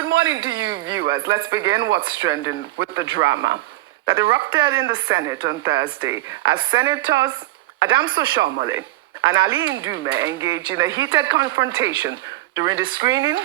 Good morning to you, viewers. Let's begin what's trending with the drama that erupted in the Senate on Thursday as Senators Ndume and Oshiomle and Ndume engaged in a heated confrontation during the screening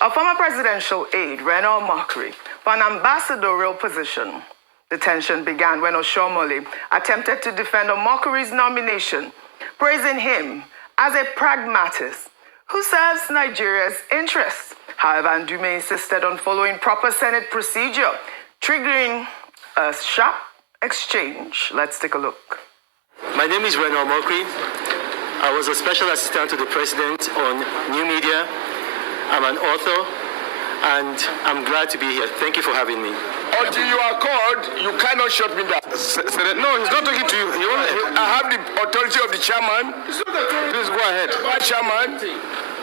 of former presidential aide Rufai and Abati for an ambassadorial position. The tension began when Oshiomle attempted to defend Abati's nomination, praising him as a pragmatist who serves Nigeria's interests. However, Ndume insisted on following proper Senate procedure, triggering a sharp exchange. Let's take a look. My name is Rufai and Abati. I was a special assistant to the president on new media. I'm an author, and I'm glad to be here. Thank you for having me. Until you are called, you cannot shut me down. No, he's not talking to you. I have the authority of the chairman. Please go ahead. Chairman,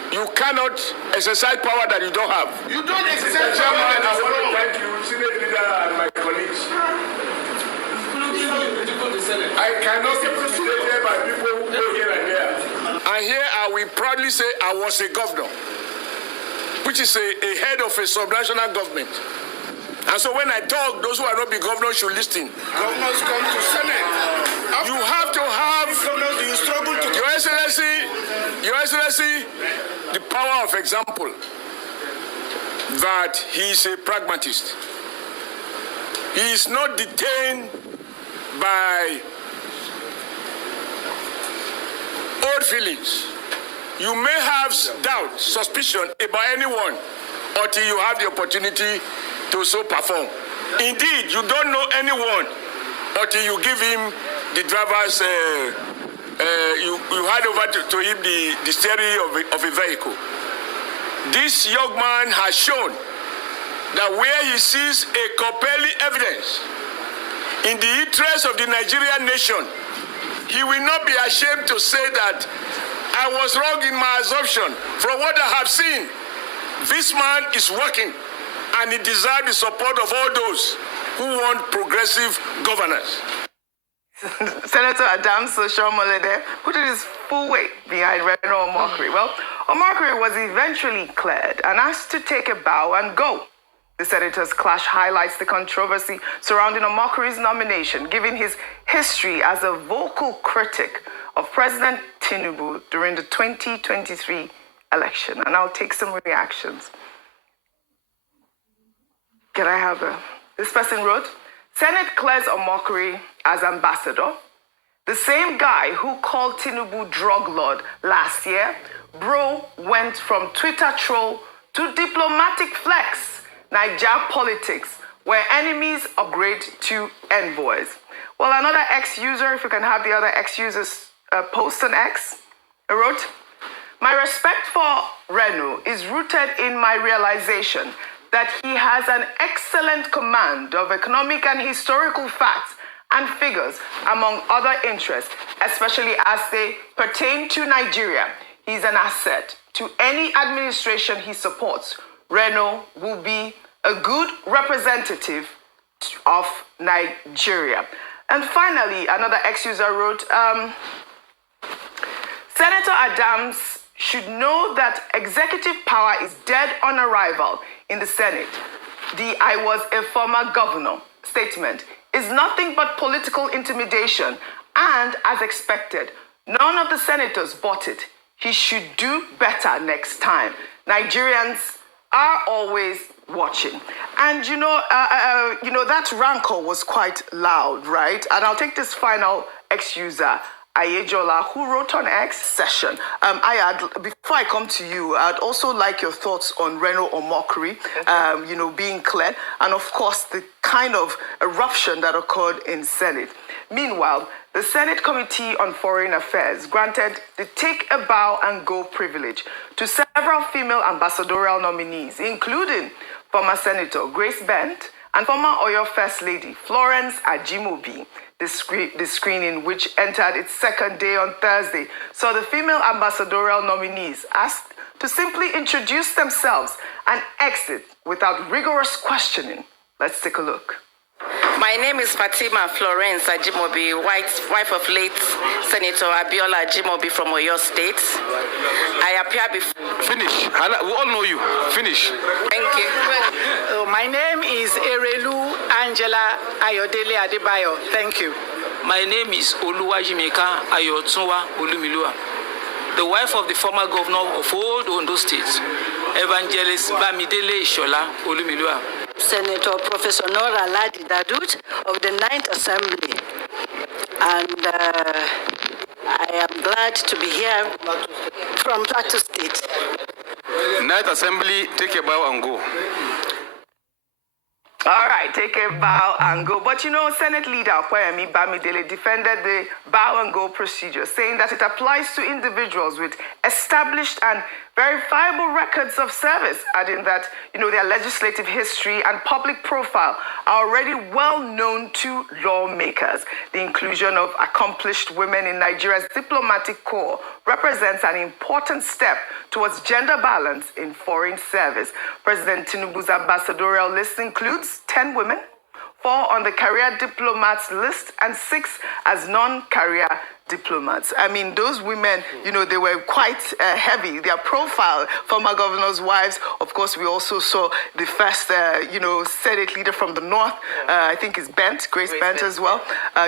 you cannot exercise power that you don't have. You don't exercise Chairman, power. I want to thank you, Senate leader and my colleagues. I cannot be intimidated by people who go here and there. And here I will proudly say I was a governor, which is a head of a subnational government. And so when I talk, those who are not the governors should listen. Governors come to Senate. You have to have, Governors, you struggle to... Your Excellency, the power of example that he is a pragmatist. He is not detained by old feelings. You may have doubt, suspicion about anyone until you have the opportunity to so perform. Indeed, you don't know anyone until you give him the driver's, you hand over to him the steering of a vehicle. This young man has shown that where he sees a compelling evidence in the interest of the Nigerian nation, he will not be ashamed to say that I was wrong in my assumption. From what I have seen, this man is working, and he deserves the support of all those who want progressive governance. Senator Ndume and Oshiomle there put his full weight behind Rufai and Abati. Well, Abati was eventually cleared and asked to take a bow and go. The senators' clash highlights the controversy surrounding Abati's nomination, given his history as a vocal critic of President Tinubu during the 2023 election. And I'll take some reactions. Can I have this person wrote, Senate clears Abati as ambassador. The same guy who called Tinubu drug lord last year, bro went from Twitter troll to diplomatic flex. Niger politics, where enemies upgrade to envoys. Well, another ex-user, if you can have the other ex-users post on X, wrote, my respect for Reno is rooted in my realization that he has an excellent command of economic and historical facts and figures, among other interests, especially as they pertain to Nigeria. He's an asset to any administration he supports. Reno will be a good representative of Nigeria. And finally, another ex-user wrote, Senator Adams should know that executive power is dead on arrival in the Senate. The "I was a former governor" statement is nothing but political intimidation, and as expected, none of the senators bought it. He should do better next time. Nigerians are always watching. And that rancor was quite loud, right? And I'll take this final ex-user, Ayejola, who wrote on X session. Before I come to you, I'd also like your thoughts on Rufai and Abati, being cleared, and of course the kind of eruption that occurred in Senate. Meanwhile, the Senate Committee on Foreign Affairs granted the take a bow and go privilege to several female ambassadorial nominees, including former Senator Grace Bent and former Oyo First Lady Florence Ajimobi. The screening, which entered its second day on Thursday, saw the female ambassadorial nominees asked to simply introduce themselves and exit without rigorous questioning. Let's take a look. My name is Fatima Florence Ajimobi, wife of late Senator Abiola Ajimobi from Oyo State. I appear before... Finish. We all know you. Finish. Thank you. is Erelu Angela Ayodele Adebayo. Thank you. My name is Oluwajimika Ayotunwa Olumilua, the wife of the former governor of Old Ondo State, Evangelist Bamidele Ishola Olumilua. Senator Professor Nora Ladi Dadut of the 9th Assembly. And I am glad to be here from Plateau State. 9th Assembly, take a bow and go. All right, take a bow and go. But you know, Senate Leader Okoyemi Bamidele defended the bow and go procedure, saying that it applies to individuals with established and verifiable records of service, adding that, you know, their legislative history and public profile are already well known to lawmakers. The inclusion of accomplished women in Nigeria's diplomatic corps represents an important step towards gender balance in foreign service. President Tinubu's ambassadorial list includes 10 women, 4 on the career diplomats list, and 6 as non-career diplomats. I mean, those women, you know, they were quite heavy. Their profile, former governors' wives. Of course, we also saw the first, you know, Senate leader from the North. I think it's Grace Bent as well.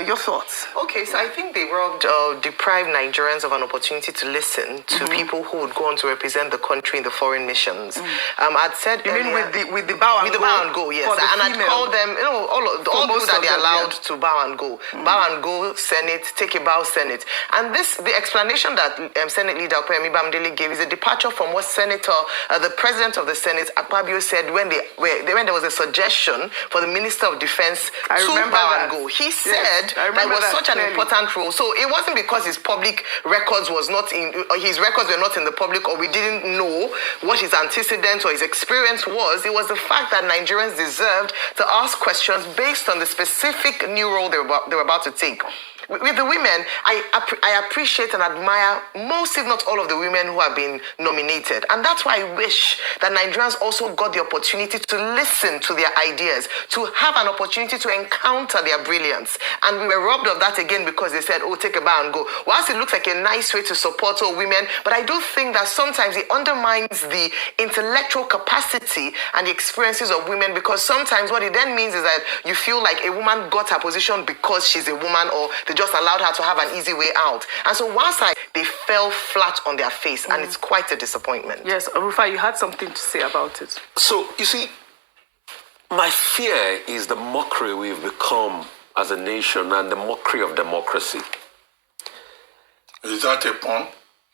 Your thoughts? Okay, so I think they robbed, deprived Nigerians of an opportunity to listen to people who would go on to represent the country in the foreign missions. I'd said you earlier, mean with the bow and go? With the bow and go, yes. And I'd call them, you know, all people that they're allowed to bow and go. Bow and go, Senate, take a bow, Senate. And the explanation that Senate Leader Okoyemi Bamidele gave is a departure from what the President of the Senate, Akpabio, said when there was a suggestion for the Minister of Defense to bow and go. He said that was such an important role. So it wasn't because his public records was not in, his records were not in the public, or we didn't know what his antecedents or his experience was. It was the fact that Nigerians deserved to ask questions based on the specific new role they were about to take. With the women, I appreciate and admire most, if not all, of the women who have been nominated. And that's why I wish that Nigerians also got the opportunity to listen to their ideas, to have an opportunity to encounter their brilliance. And we were robbed of that again because they said, oh, take a bow and go. Whilst it looks like a nice way to support all women, but I do think that sometimes it undermines the intellectual capacity and the experiences of women, because sometimes what it then means is that you feel like a woman got her position because she's a woman, or they just allowed her to have an easy way out. And so they fell flat on their face, and it's quite a disappointment. Yes, Rufai, you had something to say about it. So, you see, my fear is the mockery we've become as a nation and the mockery of democracy. Is that a pun?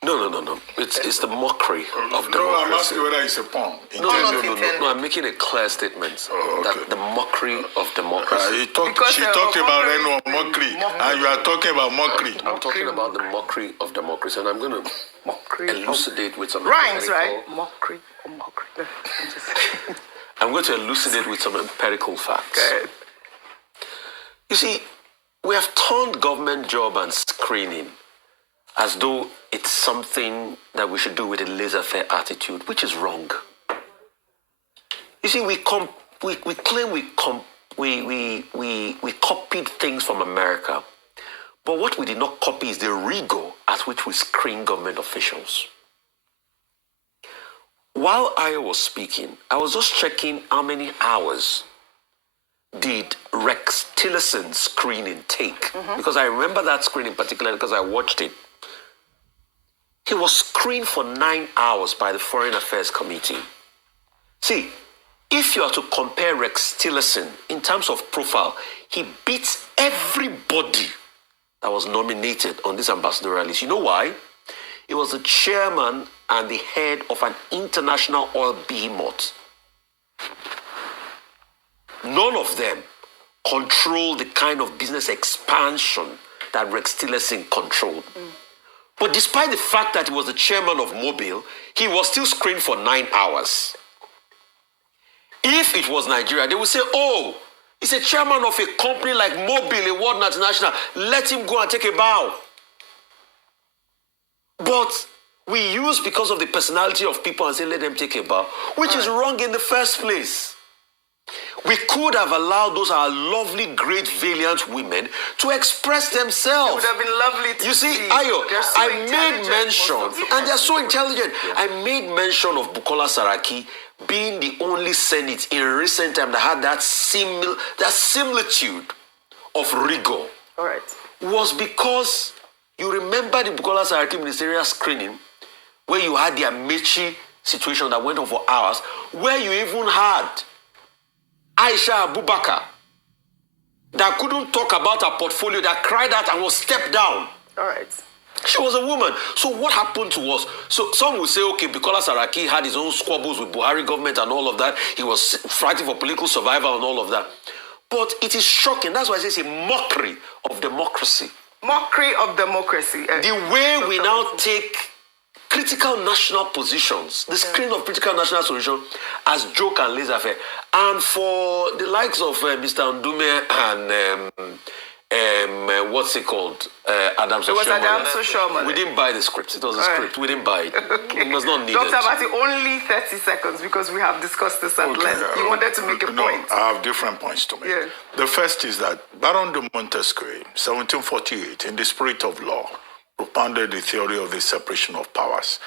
No. It's the mockery of democracy. No, I'm asking whether it's a pun. No, I'm making a clear statement that the mockery of democracy. She talked about Reno mockery, and you are talking about mockery. I'm talking about the mockery of democracy, and I'm going to elucidate with some rhymes, right? Mockery or mockery. I'm going to elucidate with some empirical facts. Okay. You see, we have turned government job and screening as though it's something that we should do with a laissez-faire attitude, which is wrong. You see, we claim we copied things from America, but what we did not copy is the rigor at which we screen government officials. While I was speaking, I was just checking how many hours did Rex Tillerson's screening take, because I remember that screening particularly because I watched it. He was screened for 9 hours by the Foreign Affairs Committee. See, if you are to compare Rex Tillerson in terms of profile, he beats everybody that was nominated on this ambassadorial list. You know why? He was the chairman and the head of an international oil behemoth. None of them control the kind of business expansion that Rex Tillerson controlled. But despite the fact that he was the chairman of Mobil, he was still screened for 9 hours. If it was Nigeria, they would say, oh, he's a chairman of a company like Mobil, a world multinational. Let him go and take a bow. But we use, because of the personality of people, and say, let them take a bow, which is wrong in the first place. We could have allowed those our lovely, great, valiant women to express themselves. It would have been lovely to see. You see, Ayo, I made mention, and they're so intelligent. I made mention of Bukola Saraki, being the only Senate in recent time that had that similitude of rigor, All right, was because you remember the Bukola Saraki ministerial screening, where you had the Amechi situation that went on for hours, where you even had Aisha Abubakar that couldn't talk about her portfolio, that cried out and was stepped down. all right. She was a woman. So what happened to us? So some will say, okay, Bukola Saraki had his own squabbles with Buhari government and all of that. He was fighting for political survival and all of that. But it is shocking. That's why I say it's a mockery of democracy. Mockery of democracy. The way we now take critical national positions, the screen of critical national solution, as joke and laissez-faire. And for the likes of Mr. Ndume and what's it called? Adam Oshiomle. We didn't buy the script. It was a script. We didn't buy it. Okay. It was not needed. Dr. Abati, only 30 seconds because we have discussed this at length. You wanted to make a point. I have different points to make. Yeah. The first is that Baron de Montesquieu, 1748, in the spirit of law, propounded the theory of the separation of powers.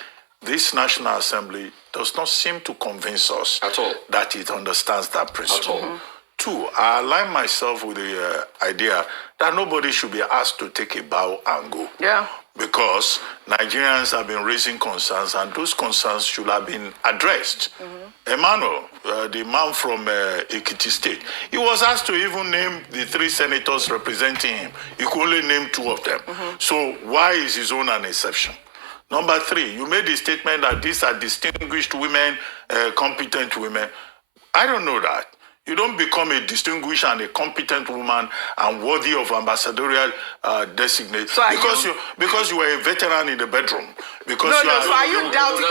This National Assembly does not seem to convince us at all that it understands that principle. At all. Two, I align myself with the idea that nobody should be asked to take a bow and go. Yeah. Because Nigerians have been raising concerns, and those concerns should have been addressed. Emmanuel, the man from Ekiti State, he was asked to even name the 3 senators representing him. He could only name 2 of them. So why is his own an exception? Number 3, you made the statement that these are distinguished women, competent women. I don't know that. You don't become a distinguished and a competent woman and worthy of ambassadorial designate so because you were a veteran in the bedroom. Because so are you doubting?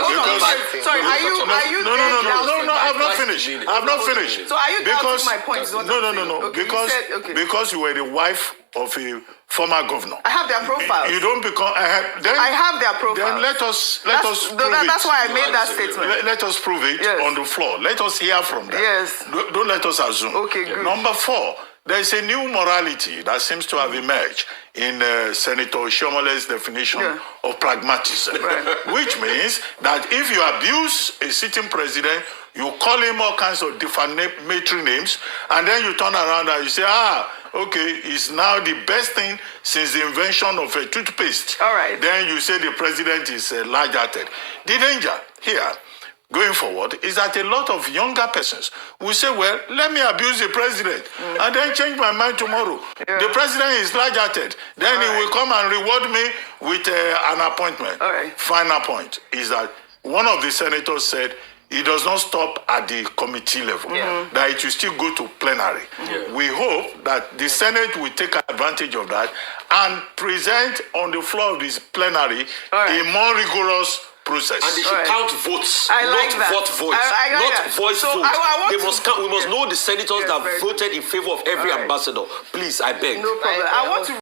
Sorry, are you? No, I've not finished. I've not finished. So are you doubting my point? No. Okay, Because you were the wife of a former governor. I have their profiles. You don't become. I have their profiles. Then let us prove it. That's why I made that statement. Let us prove it on the floor. Let us hear from them. Yes. Don't let us assume. Okay, good. Number 4, there is a new morality that seems to have emerged in Senator Oshiomle's definition of pragmatism, which means that if you abuse a sitting president, you call him all kinds of defamatory names, and then you turn around and you say, okay, it's now the best thing since the invention of a toothpaste. All right. Then you say the president is large-hearted. The danger here, going forward, is that a lot of younger persons will say, well, let me abuse the president and then change my mind tomorrow. Yeah. The president is large-hearted. Then he will come and reward me with an appointment. All right. Final point is that one of the senators said, it does not stop at the committee level, that it will still go to plenary. Yeah. We hope that the Senate will take advantage of that and present on the floor of this plenary a more rigorous process. And they should count votes, not vote vote, not voice vote. We must know the senators that voted in favor of every ambassador. Please, I beg. No problem. I want to